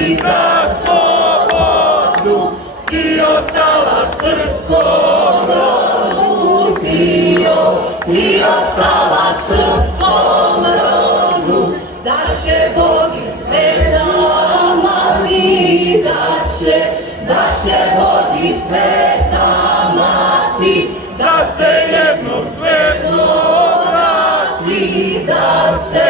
si za slobodu, ti ostala srpskom rodu, ti ostala srpskom rodu, da će Bog i sveta mati, da će Bog i sveta mati, da se jednom sve povrati, da se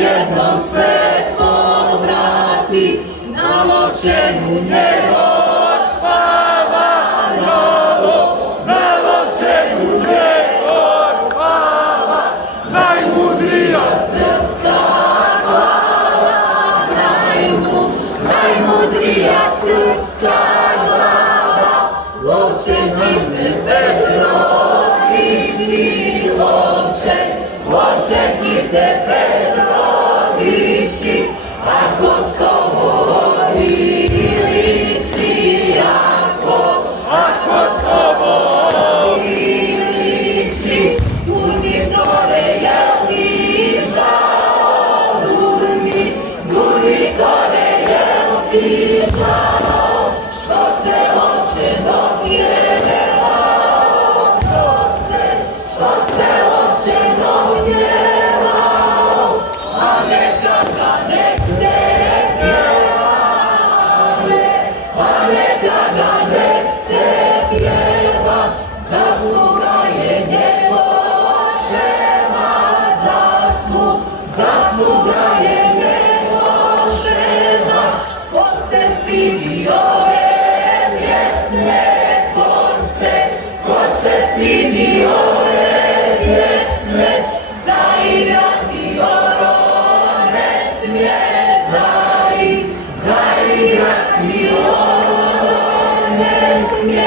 jednom sve povrati, na Lovćenu njegov slava, na Lovćenu njegov slava, najmudrija srpska glava, najmudrija srpska glava, Lovćenine Petrovići, Lovćenite Petrovići, a Kosovo Milići, a Kosovo Milići, Turnitore jel ti žao, Turnitore jel ti žao, što se Lovćeno pjevao, što se Lovćeno pjevao, a neka ga nek se pjeva, a neka ga nek se pjeva, zasluga je njegoševa, zasluga je njegoševa, ko se stidi ove pjesme, ko se stidi ove pjesme, zairati oro ne smije, zairati oro ne smije.